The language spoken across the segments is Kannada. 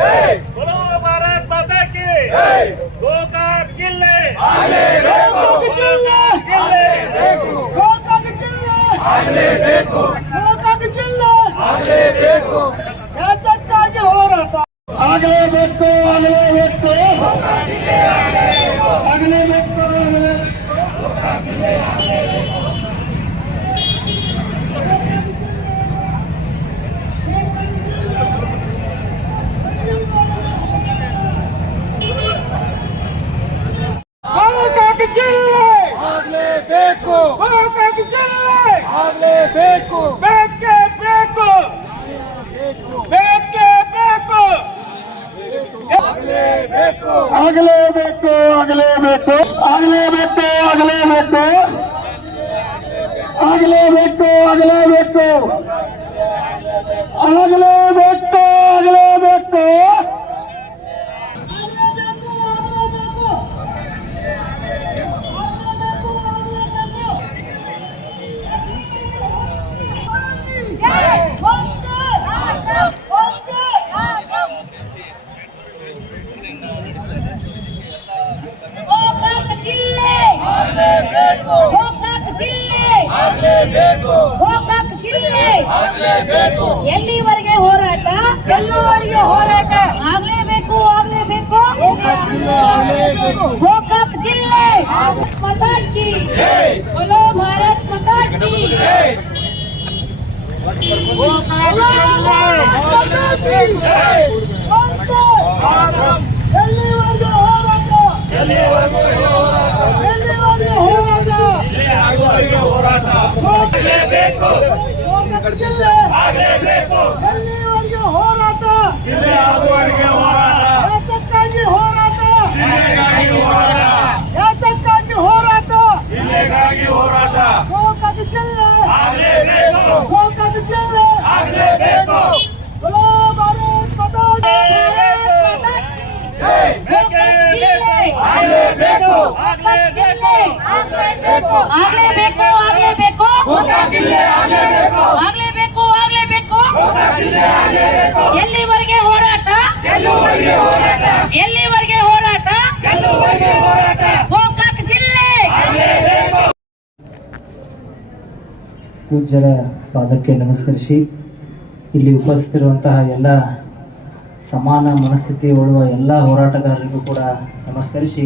बोलो भारत माता की ಗೋಕಾಕ್ ಜಿಲ್ಲೆ ಯಾತಕ್ಕಾಗಿ ಹೋರಾಟ ಆಗಲೇಬೇಕು ಆಗಲೇಬೇಕು ಆಗಲೇಬೇಕು. ಗೋಕಾಕ್ ಜಿಲ್ಲೆ ಆಗಲೇಬೇಕು ಗೋಕಾಕ್ ಜಿಲ್ಲೆ ಆಗಲೇಬೇಕು ಬೇಕೇ ಬೇಕು ಬೇಕೇ ಬೇಕು ಆಗಲೇಬೇಕು ಆಗಲೇಬೇಕು ಆಗಲೇಬೇಕು ಆಗಲೇಬೇಕು ಆಗಲೇಬೇಕು ಆಗಲೇಬೇಕು ಆಗಲೇಬೇಕು ಆಗಲೇಬೇಕು ಆಗಲೇಬೇಕು. ಎಲ್ಲಿವರೆಗೆ ಹೋರಾಟ ಎಲ್ಲವರಿಗೆ ಹೋರಾಟ ಆಗ್ಲೇಬೇಕು ಆಗ್ಲೇಬೇಕು ಗೋಕಾಕ್ ಜಿಲ್ಲೆ ಗೋಕಾಕ್ ಜಿಲ್ಲೆ ಮಾತಾ ಕಿ बोलो भारत माता की ಎಲ್ಲಿವರೆಗೆ ಹೋರಾಟ ಎಲ್ಲಿವರೆಗೆ ಹೋರಾಟ ಆಗಲೇಬೇಕು ಗೋಕಾಕ್ ಜಿಲ್ಲೆ ಆಗಲೇಬೇಕು ಎಲ್ಲಿವರೆಗೆ ಹೋರಾಟ ಜಿಲ್ಲೆ ಆಗುವವರೆಗೆ ಹೋರಾಟ ಯಾತಕ್ಕಾಗಿ ಹೋರಾಟ ಜಿಲ್ಲೆಗಾಗಿ ಹೋರಾಟ ಯಾತಕ್ಕಾಗಿ ಹೋರಾಟ ಜಿಲ್ಲೆಗಾಗಿ ಹೋರಾಟ ಗೋಕಾಕ್ ಜಿಲ್ಲೆ ಆಗಲೇಬೇಕು ಗೋಕಾಕ್ ಜಿಲ್ಲೆ ಆಗಲೇಬೇಕು बोलो भारत माता की ಬೇಕೇ ಬೇಕು ಆಗಲೇಬೇಕು ಆಗಲೇಬೇಕು ಆಗ್ಲೇಬೇಕು ಆಗ್ಲೇಬೇಕು ಗೋಕಾಕ್ ಜಿಲ್ಲೆ ಆಗಲೇಬೇಕು ಆಗ್ಲೇಬೇಕು ಆಗ್ಲೇಬೇಕು ಗೋಕಾಕ್ ಜಿಲ್ಲೆ ಆಗಲೇಬೇಕು ಎಲ್ಲಿವರೆಗೆ ಹೋರಾಟ ಗೆಲ್ಲುವವರೆಗೆ ಹೋರಾಟ ಎಲ್ಲಿವರೆಗೆ ಹೋರಾಟ ಗೆಲ್ಲುವವರೆಗೆ ಹೋರಾಟ ಗೋಕಾಕ್ ಜಿಲ್ಲೆ ಆಗಲೇಬೇಕು. ಪೂಜ್ಯರ ಪಾದಕ್ಕೆ ನಮಸ್ಕರಿಸಿ ಇಲ್ಲಿ ಉಪಸ್ಥಿತಿರುವಂತಹ ಎಲ್ಲ ಸಮಾನ ಮನಸ್ಥಿತಿ ಉಳ್ಳುವ ಎಲ್ಲ ಹೋರಾಟಗಾರರಿಗೂ ಕೂಡ ನಮಸ್ಕರಿಸಿ,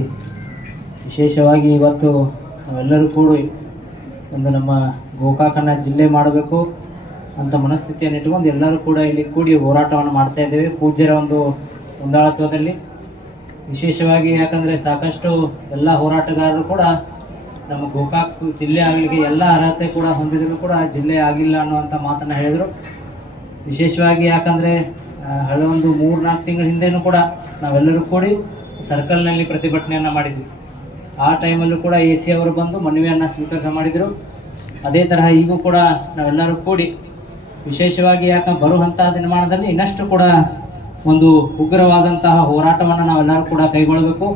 ವಿಶೇಷವಾಗಿ ಇವತ್ತು ನಾವೆಲ್ಲರೂ ಕೂಡಿ ಒಂದು ನಮ್ಮ ಗೋಕಾಕನ್ನು ಜಿಲ್ಲೆ ಮಾಡಬೇಕು ಅಂತ ಮನಸ್ಥಿತಿಯನ್ನು ಇಟ್ಕೊಂಡು ಎಲ್ಲರೂ ಕೂಡ ಇಲ್ಲಿ ಕೂಡಿ ಹೋರಾಟವನ್ನು ಮಾಡ್ತಾ ಇದ್ದೇವೆ ಪೂಜ್ಯರ ಒಂದು ಮುಂದಾಳತ್ವದಲ್ಲಿ. ವಿಶೇಷವಾಗಿ ಯಾಕಂದರೆ ಸಾಕಷ್ಟು ಎಲ್ಲ ಹೋರಾಟಗಾರರು ಕೂಡ ನಮ್ಮ ಗೋಕಾಕ್ ಜಿಲ್ಲೆ ಆಗಲಿಕ್ಕೆ ಎಲ್ಲ ಅರ್ಹತೆ ಕೂಡ ಹೊಂದಿದ್ರು ಕೂಡ ಜಿಲ್ಲೆ ಆಗಿಲ್ಲ ಅನ್ನುವಂಥ ಮಾತನ್ನು ಹೇಳಿದರು. ವಿಶೇಷವಾಗಿ ಯಾಕಂದರೆ ಒಂದು 3-4 ತಿಂಗಳ ಹಿಂದೆನೂ ಕೂಡ ನಾವೆಲ್ಲರೂ ಕೂಡಿ ಸರ್ಕಲ್ನಲ್ಲಿ ಪ್ರತಿಭಟನೆಯನ್ನು ಮಾಡಿದ್ವಿ. ಆ ಟೈಮಲ್ಲೂ ಕೂಡ AC ಅವರು ಬಂದು ಮನವಿಯನ್ನು ಸ್ವೀಕಾರ ಮಾಡಿದರು. ಅದೇ ತರಹ ಈಗೂ ಕೂಡ ನಾವೆಲ್ಲರೂ ಕೂಡಿ ವಿಶೇಷವಾಗಿ ಯಾಕಂದ್ರೆ ಬರುವಂತಹ ದಿನಮಾನದಲ್ಲಿ ಇನ್ನಷ್ಟು ಕೂಡ ಒಂದು ಉಗ್ರವಾದಂತಹ ಹೋರಾಟವನ್ನು ನಾವೆಲ್ಲರೂ ಕೂಡ ಕೈಗೊಳ್ಳಬೇಕು.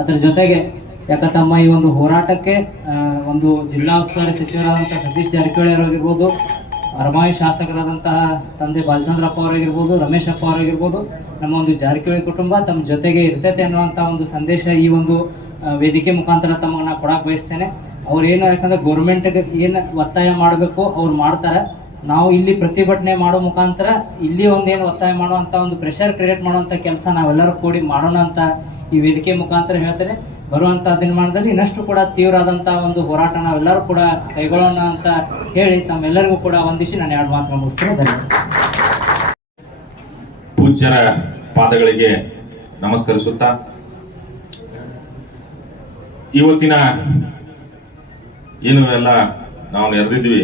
ಅದರ ಜೊತೆಗೆ ತಮ್ಮ ಈ ಒಂದು ಹೋರಾಟಕ್ಕೆ ಒಂದು ಜಿಲ್ಲಾ ಉಸ್ತುವಾರಿ ಸಚಿವರಾದಂಥ ಸತೀಶ್ ಜಾರಕಿಹೊಳಿ ಅವರಾಗಿರ್ಬೋದು, ಅರಮಾಯಿ ಶಾಸಕರಾದಂತಹ ತಂದೆ ಬಾಲಚಂದ್ರಪ್ಪ ಅವರಾಗಿರ್ಬೋದು, ರಮೇಶ್ ಅಪ್ಪ ಅವರಾಗಿರ್ಬೋದು, ನಮ್ಮ ಒಂದು ಜಾರಕಿಹೊಳಿ ಕುಟುಂಬ ತಮ್ಮ ಜೊತೆಗೆ ಇರ್ತೈತೆ ಅನ್ನುವಂಥ ಒಂದು ಸಂದೇಶ ಈ ಒಂದು ವೇದಿಕೆ ಮುಖಾಂತರ ತಮಗೆ ನಾನು ಕೊಡಕ್ಕೆ ಬಯಸ್ತೇನೆ. ಅವ್ರು ಏನು ಯಾಕಂದರೆ ಗೌರ್ಮೆಂಟ್ಗೆ ಏನು ಒತ್ತಾಯ ಮಾಡಬೇಕು ಅವ್ರು ಮಾಡ್ತಾರೆ. ನಾವು ಇಲ್ಲಿ ಪ್ರತಿಭಟನೆ ಮಾಡೋ ಮುಖಾಂತರ ಇಲ್ಲಿ ಒಂದೇನು ಒತ್ತಾಯ ಮಾಡುವಂಥ ಒಂದು ಪ್ರೆಷರ್ ಕ್ರಿಯೇಟ್ ಮಾಡುವಂಥ ಕೆಲಸ ನಾವೆಲ್ಲರೂ ಕೂಡಿ ಮಾಡೋಣ ಅಂತ ಈ ವೇದಿಕೆ ಮುಖಾಂತರ ಹೇಳ್ತೇನೆ. ಬರುವಂಥ ದಿನಮಾನದಲ್ಲಿ ಇನ್ನಷ್ಟು ಕೂಡ ತೀವ್ರವಾದಂಥ ಒಂದು ಹೋರಾಟ ನಾವೆಲ್ಲರೂ ಕೂಡ ಕೈಗೊಳ್ಳೋಣ ಅಂತ ಹೇಳಿ ತಮ್ಮೆಲ್ಲರಿಗೂ ಕೂಡ ವಂದಿಸಿ ನಾನು 2 ಮಾತು ಮುಗಿಸ್ತೇನೆ. ಧನ್ಯವಾದ. ಪೂಜ್ಯರ ಪಾದಗಳಿಗೆ ನಮಸ್ಕರಿಸುತ್ತಾ ಇವತ್ತಿನ ಏನು ಎಲ್ಲ ನಾವು ನೆರೆದಿದ್ವಿ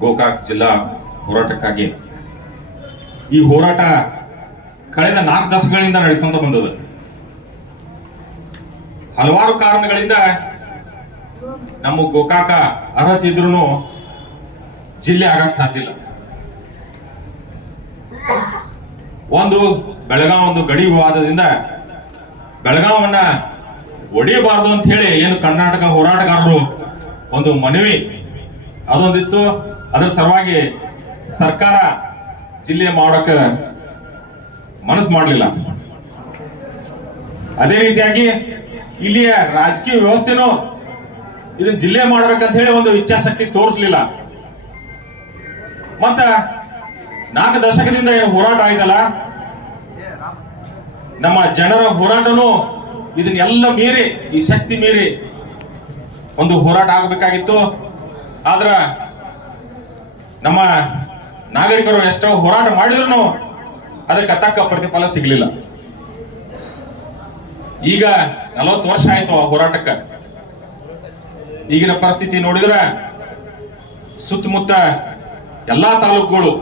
ಗೋಕಾಕ್ ಜಿಲ್ಲಾ ಹೋರಾಟಕ್ಕಾಗಿ, ಈ ಹೋರಾಟ ಕಳೆದ 4 ದಶಕಗಳಿಂದ ನಡೆದುಕೊಂಡು ಬಂದದ್ದು. ಹಲವಾರು ಕಾರಣಗಳಿಂದ ನಮ್ಮ ಗೋಕಾಕ ಅರ್ಹತೆ ಇದ್ರೂ ಜಿಲ್ಲೆ ಆಗಕ್ಕೆ ಸಾಧ್ಯ ಇಲ್ಲ. ಒಂದು ಬೆಳಗಾವಿ ಒಂದು ಗಡಿ ವಿವಾದದಿಂದ ಬೆಳಗಾವನ್ನ ಒಡೆಯಬಾರದು ಅಂತ ಹೇಳಿ ಏನು ಕರ್ನಾಟಕ ಹೋರಾಟಗಾರರು ಒಂದು ಮನವಿ ಅದೊಂದಿತ್ತು. ಅದರ ಸಲುವಾಗಿ ಸರ್ಕಾರ ಜಿಲ್ಲೆ ಮಾಡೋಕೆ ಮನಸ್ಸು ಮಾಡಲಿಲ್ಲ. ಅದೇ ರೀತಿಯಾಗಿ ಇಲ್ಲಿಯ ರಾಜಕೀಯ ವ್ಯವಸ್ಥೆನೂ ಇದನ್ನ ಜಿಲ್ಲೆ ಮಾಡ್ಬೇಕಂತ ಹೇಳಿ ಒಂದು ಇಚ್ಛಾಶಕ್ತಿ ತೋರಿಸಲಿಲ್ಲ. ಮತ್ತ 4 ದಶಕದಿಂದ ಏನು ಹೋರಾಟ ಆಯ್ತಲ್ಲ, ನಮ್ಮ ಜನರ ಹೋರಾಟನೂ ಇದನ್ನೆಲ್ಲ ಮೀರಿ, ಈ ಶಕ್ತಿ ಮೀರಿ ಒಂದು ಹೋರಾಟ ಆಗಬೇಕಾಗಿತ್ತು. ಆದ್ರ ನಮ್ಮ ನಾಗರಿಕರು ಎಷ್ಟೋ ಹೋರಾಟ ಮಾಡಿದ್ರು ಅದಕ್ಕೆ ತಕ್ಕ ಪ್ರತಿಫಲ ಸಿಗಲಿಲ್ಲ. ಈಗ 40 ವರ್ಷ ಆಯ್ತು ಆ ಹೋರಾಟಕ್ಕೆ. ಈಗಿನ ಪರಿಸ್ಥಿತಿ ನೋಡಿದ್ರೆ ಸುತ್ತಮುತ್ತ ಎಲ್ಲಾ ತಾಲೂಕುಗಳು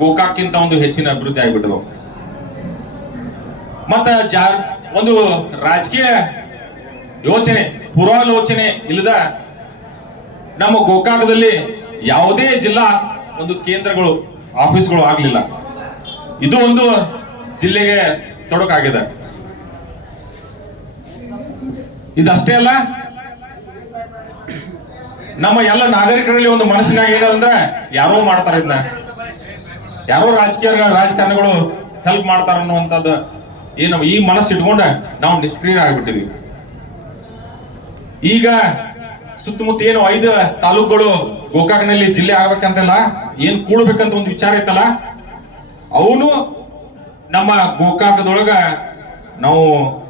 ಗೋಕಾಕ್ಕಿಂತ ಒಂದು ಹೆಚ್ಚಿನ ಅಭಿವೃದ್ಧಿ ಆಗಿಬಿಟ್ಟವು. ಮತ್ತ ಒಂದು ರಾಜಕೀಯ ಯೋಚನೆ, ಪೂರ್ವಾಲೋಚನೆ ಇಲ್ಲದ ನಮ್ಮ ಗೋಕಾಕದಲ್ಲಿ ಯಾವುದೇ ಜಿಲ್ಲಾ ಒಂದು ಕೇಂದ್ರಗಳು, ಆಫೀಸ್ಗಳು ಆಗ್ಲಿಲ್ಲ. ಇದು ಒಂದು ಜಿಲ್ಲೆಗೆ ತೊಡಕಾಗಿದೆ. ಇದಷ್ಟೇ ಅಲ್ಲ, ನಮ್ಮ ಎಲ್ಲ ನಾಗರಿಕರಲ್ಲಿ ಒಂದು ಮನಸ್ಸಿನಾಗ ಏನಂದ್ರೆ ಯಾರೋ ಮಾಡ್ತಾರೆ, ಇದನ್ನ ಯಾರೋ ರಾಜಕಾರಣಿಗಳು ಹೆಲ್ಪ್ ಮಾಡ್ತಾರ ಅನ್ನುವಂಥದ್ದು ಏನು ಈ ಮನಸ್ಸು ಇಟ್ಕೊಂಡ ನಾವು ನಿಷ್ಕ್ರಿಯ ಆಗ್ಬಿಟ್ಟಿದ್ವಿ. ಈಗ ಸುತ್ತಮುತ್ತ ಏನು 5 ತಾಲೂಕುಗಳು ಗೋಕಾಕ್ನಲ್ಲಿ ಜಿಲ್ಲೆ ಆಗ್ಬೇಕಂತಲ್ಲ, ಏನ್ ಕೂಡ್ಬೇಕಂತ ಒಂದು ವಿಚಾರ ಐತಲ್ಲ, ಅವನು ನಮ್ಮ ಗೋಕಾಕದೊಳಗ ನಾವು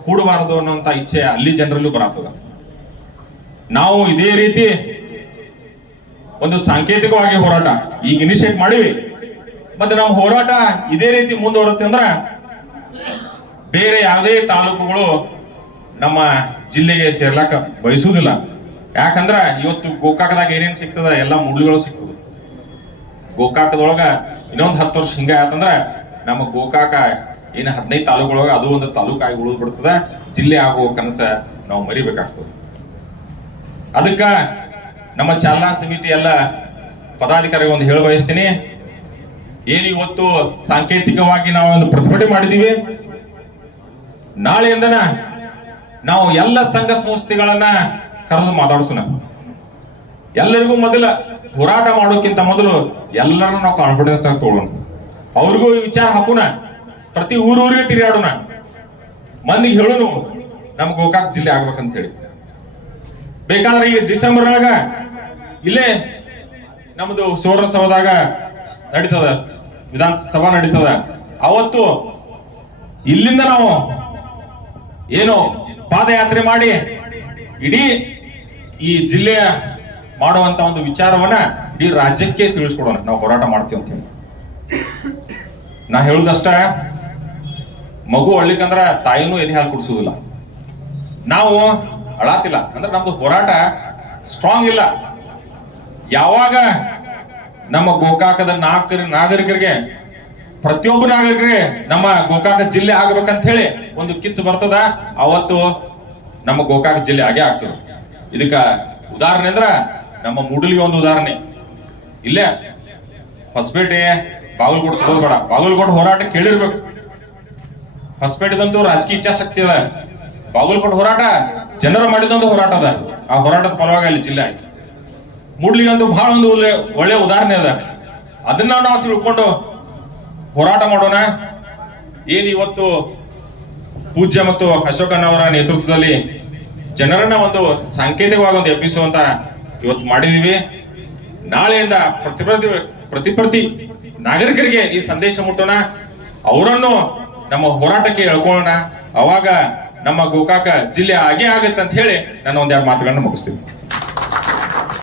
ಕೂಡಬಾರದು ಅನ್ನೋಂತ ಇಚ್ಛೆ ಅಲ್ಲಿ ಜನರಲ್ಲೂ ಬರತ್ತದ. ನಾವು ಇದೇ ರೀತಿ ಒಂದು ಸಾಂಕೇತಿಕವಾಗಿ ಹೋರಾಟ ಈಗ ಇನಿಷಿಯೇಟ್ ಮಾಡಿವಿ. ಮತ್ತೆ ನಮ್ಮ ಹೋರಾಟ ಇದೇ ರೀತಿ ಮುಂದುವರುತ್ತೆ ಅಂದ್ರ ಬೇರೆ ಯಾವುದೇ ತಾಲೂಕುಗಳು ನಮ್ಮ ಜಿಲ್ಲೆಗೆ ಸೇರ್ಲಾಕ ಬಯಸುವುದಿಲ್ಲ. ಯಾಕಂದ್ರ ಇವತ್ತು ಗೋಕಾಕದಾಗ ಏನೇನ್ ಸಿಗ್ತದ ಎಲ್ಲ ಮೂಡ್ಲಿಗಳು ಸಿಗ್ತದ. ಗೋಕಾಕದೊಳಗ ಇನ್ನೊಂದು 10 ವರ್ಷ ಹಿಂಗ ಆತಂದ್ರ ನಮ್ಮ ಗೋಕಾಕ ಏನ 15 ತಾಲೂಕುಗಳೊಳಗ ಅದು ಒಂದು ತಾಲೂಕಾಗಿ ಉಳಿದು ಬಿಡ್ತದ. ಜಿಲ್ಲೆ ಆಗುವ ಕನಸ ನಾವು ಮರಿಬೇಕಾಗ್ತದೆ. ಅದಕ್ಕ ನಮ್ಮ ಚಾಲನಾ ಸಮಿತಿ ಎಲ್ಲ ಪದಾಧಿಕಾರಿಗೆ ಒಂದು ಹೇಳ ಬಯಸ್ತೀನಿ. ಏನು ಇವತ್ತು ಸಾಂಕೇತಿಕವಾಗಿ ನಾವು ಒಂದು ಪ್ರತಿಭಟನೆ ಮಾಡಿದೀವಿ, ನಾಳೆಯಿಂದನ ನಾವು ಎಲ್ಲ ಸಂಘ ಸಂಸ್ಥೆಗಳನ್ನ ಕರೆದು ಮಾತಾಡಿಸೋಣ. ಎಲ್ಲರಿಗೂ ಮೊದಲ ಹೋರಾಟ ಮಾಡೋಕ್ಕಿಂತ ಮೊದಲು ಎಲ್ಲರನ್ನ ನಾವು ಕಾನ್ಫಿಡೆನ್ಸ್ ಆಗಿ ತಗೊಳ್ಳೋಣ. ಅವ್ರಿಗೂ ವಿಚಾರ ಹಾಕೋಣ, ಪ್ರತಿ ಊರೂರಿಗೆ ತಿರುಗಾಡೋಣ, ಮಂದಿಗೆ ಹೇಳೋಣ ನಮ್ ಗೋಕಾಕ್ ಜಿಲ್ಲೆ ಆಗ್ಬೇಕಂತ ಹೇಳಿ. ಬೇಕಾದ್ರೆ ಈ ಡಿಸೆಂಬರ್ನಾಗ ಇಲ್ಲೇ ನಮ್ದು ಸುವರ್ಣಸೌಧದಾಗ ನಡೀತದ, ವಿಧಾನಸಭಾ ನಡೀತದ. ಅವತ್ತು ಇಲ್ಲಿಂದ ನಾವು ಏನು ಪಾದಯಾತ್ರೆ ಮಾಡಿ ಇಡೀ ಈ ಜಿಲ್ಲೆಯ ಮಾಡುವಂತ ಒಂದು ವಿಚಾರವನ್ನ ಇಡೀ ರಾಜ್ಯಕ್ಕೆ ತಿಳಿಸ್ಕೊಡೋಣ, ನಾವು ಹೋರಾಟ ಮಾಡ್ತೀವಿ ಅಂತ ಹೇಳಿ. ನಾ ಹೇಳುದಷ್ಟ, ಮಗು ಅಳ್ಲಿಕ್ಕಂದ್ರ ತಾಯಿನೂ ಎದೆ ಹಾಲು ಕುಡಿಸುವುದಿಲ್ಲ. ನಾವು ಅಳಾತಿಲ್ಲ ಅಂದ್ರೆ ನಮ್ದು ಹೋರಾಟ ಸ್ಟ್ರಾಂಗ್ ಇಲ್ಲ. ಯಾವಾಗ ನಮ್ಮ ಗೋಕಾಕದ ನಾಗರಿಕರಿಗೆ, ಪ್ರತಿಯೊಬ್ಬ ನಾಗರಿಕರಿಗೆ ನಮ್ಮ ಗೋಕಾಕ ಜಿಲ್ಲೆ ಆಗ್ಬೇಕಂತ ಹೇಳಿ ಒಂದು ಕಿಚ್ಚು ಬರ್ತದ, ಅವತ್ತು ನಮ್ಮ ಗೋಕಾಕ ಜಿಲ್ಲೆ ಆಗೇ ಆಗ್ತದೆ. ಇದಕ್ಕ ಉದಾಹರಣೆ ಅಂದ್ರ ನಮ್ಮ ಮೂಡಲಿಗೆ ಒಂದು ಉದಾಹರಣೆ. ಇಲ್ಲೇ ಹೊಸಪೇಟೆ, ಬಾಗಲಕೋಟೆ ತಗೋಬೇಡ, ಬಾಗಲಕೋಟೆ ಹೋರಾಟ ಕೇಳಿರ್ಬೇಕು. ಹೊಸಪೇಟೆದಂತೂ ರಾಜಕೀಯ ಇಚ್ಛಾಶಕ್ತಿ ಅದ. ಬಾಗಲಕೋಟೆ ಹೋರಾಟ ಜನರು ಮಾಡಿದಂತ ಹೋರಾಟ ಅದ. ಆ ಹೋರಾಟದ ಫಲವಾಗಿ ಅಲ್ಲಿ ಜಿಲ್ಲೆ ಆಯ್ತು. ಮೂಡ್ಲಿಗೆ ಅಂತೂ ಬಹಳ ಒಂದು ಒಳ್ಳೆ ಉದಾಹರಣೆ ಅದ. ಅದನ್ನ ನಾವು ತಿಳ್ಕೊಂಡು ಹೋರಾಟ ಮಾಡೋಣ. ಏನ್ ಇವತ್ತು ಪೂಜ್ಯ ಮತ್ತು ಅಶೋಕಣ್ಣವರ ನೇತೃತ್ವದಲ್ಲಿ ಜನರನ್ನ ಒಂದು ಸಾಂಕೇತಿಕವಾಗಿ ಒಂದು ಎಬ್ಬಿಸುವಂತ ಇವತ್ತು ಮಾಡಿದೀವಿ. ನಾಳೆಯಿಂದ ಪ್ರತಿ ನಾಗರಿಕರಿಗೆ ಈ ಸಂದೇಶ ಮುಟ್ಟೋಣ, ಅವರನ್ನು ನಮ್ಮ ಹೋರಾಟಕ್ಕೆ ಎಳ್ಕೊಳ್ಳೋಣ. ಅವಾಗ ನಮ್ಮ ಗೋಕಾಕ ಜಿಲ್ಲೆ ಆಗೇ ಆಗತ್ತೆ ಅಂತ ಹೇಳಿ ನಾನು ಒಂದೆರಡು ಮಾತುಗಳನ್ನ ಮುಗಿಸ್ತೀನಿ.